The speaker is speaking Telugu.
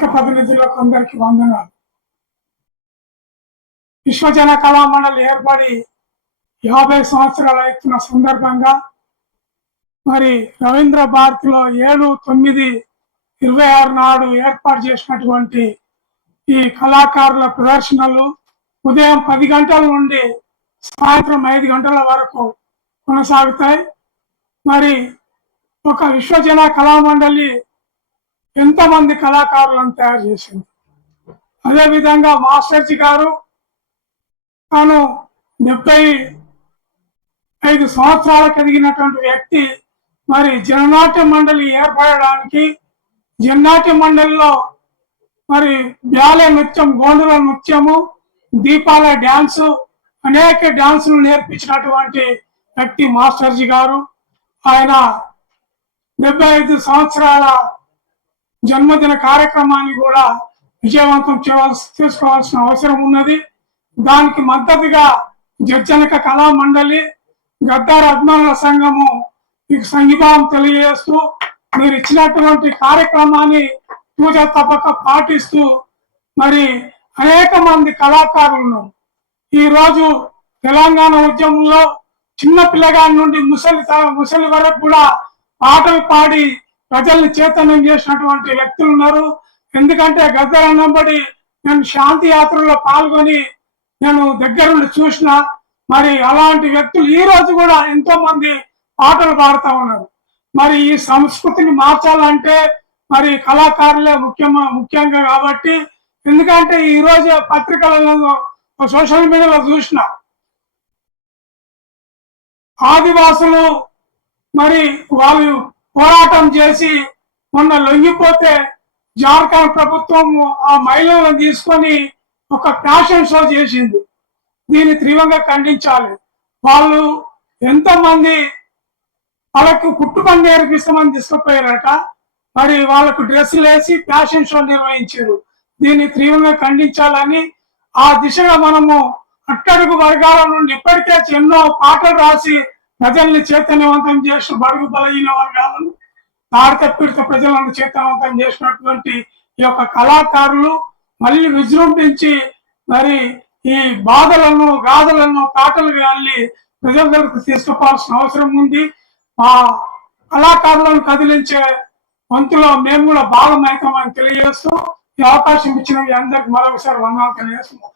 స్థానిక ప్రతినిధులకు అందరికీ వందనాలు. విశ్వజన కళామండలి ఏర్పడి 50 సంవత్సరాలు అవుతున్న సందర్భంగా మరి రవీంద్ర భారతిలో 7/9/26 నాడు ఏర్పాటు చేసినటువంటి ఈ కళాకారుల ప్రదర్శనలు ఉదయం 10 గంటల నుండి సాయంత్రం 5 గంటల వరకు కొనసాగుతాయి. మరి ఒక విశ్వజన కళామండలి ఎంతమంది కళాకారులను తయారు చేసింది. అదేవిధంగా మాస్టర్జీ గారు తాను 75 సంవత్సరాలకు ఎదిగినటువంటి వ్యక్తి. మరి జననాట్య మండలి ఏర్పడడానికి జననాట్య మండలిలో మరి బ్యాలే నృత్యం, గోండుల నృత్యము, దీపాల డ్యాన్సు, అనేక డ్యాన్సులు నేర్పించినటువంటి వ్యక్తి మాస్టర్జీ గారు. ఆయన 75 సంవత్సరాల జన్మదిన కార్యక్రమాన్ని కూడా విజయవంతం చేసుకోవాల్సిన అవసరం ఉన్నది. దానికి మద్దతుగా జడ్జనక కళా మండలి, గద్దార అభిమానుల సంఘము మీకు సంఘీభావం తెలియజేస్తూ మీరు ఇచ్చినటువంటి కార్యక్రమాన్ని పూజ తప్పక పాటిస్తూ మరి అనేక మంది కళాకారులు ఉన్నారు. ఈ రోజు తెలంగాణ ఉద్యమంలో చిన్న పిల్లగాడి నుండి ముసలి వరకు కూడా పాటలు పాడి ప్రజల్ని చైతన్యం చేసినటువంటి వ్యక్తులు ఉన్నారు. ఎందుకంటే గద్దర్ అన్నంబడి నేను శాంతి యాత్రలో పాల్గొని నేను దగ్గర నుండి చూసిన. మరి అలాంటి వ్యక్తులు ఈ రోజు కూడా ఎంతో మంది పాటలు పాడుతూ ఉన్నారు. మరి ఈ సంస్కృతిని మార్చాలంటే మరి కళాకారులే ముఖ్యంగా కాబట్టి, ఎందుకంటే ఈ రోజు పత్రికలలో సోషల్ మీడియాలో చూసిన ఆదివాసులు మరి వాళ్ళు పోరాటం చేసి మొన్న లొంగిపోతే జార్ఖండ్ ప్రభుత్వం ఆ మహిళలను తీసుకొని ఒక ఫ్యాషన్ షో చేసింది. దీన్ని తీవ్రంగా ఖండించాలి. వాళ్ళు ఎంతమంది వాళ్ళకు కుట్టుపని నేర్పిస్తామని తీసుకుపోయారట. మరి వాళ్ళకు డ్రెస్సులు వేసి ఫ్యాషన్ షో నిర్వహించారు. దీన్ని తీవ్రంగా ఖండించాలని ఆ దిశగా మనము అట్టడుగు వర్గాల నుండి ఇప్పటికే ఎన్నో పాటలు రాసి ప్రజల్ని చైతన్యవంతం చేసి బడుగు బలహీన వర్గాలను తాడిత పీడిత ప్రజలను చైతన్యవంతం చేసినటువంటి ఈ యొక్క కళాకారులు మళ్ళీ విజృంభించి మరి ఈ బాధలను గాథలను పాటలు వెళ్ళి ప్రజల దగ్గరకు తీసుకుపోవాల్సిన అవసరం ఉంది. ఆ కళాకారులను కదిలించే వంతులో మేము కూడా భాగమవుతామని తెలియజేస్తూ ఈ అవకాశం ఇచ్చిన అందరికి మరొకసారి వందనాలు తెలియజేస్తున్నాం.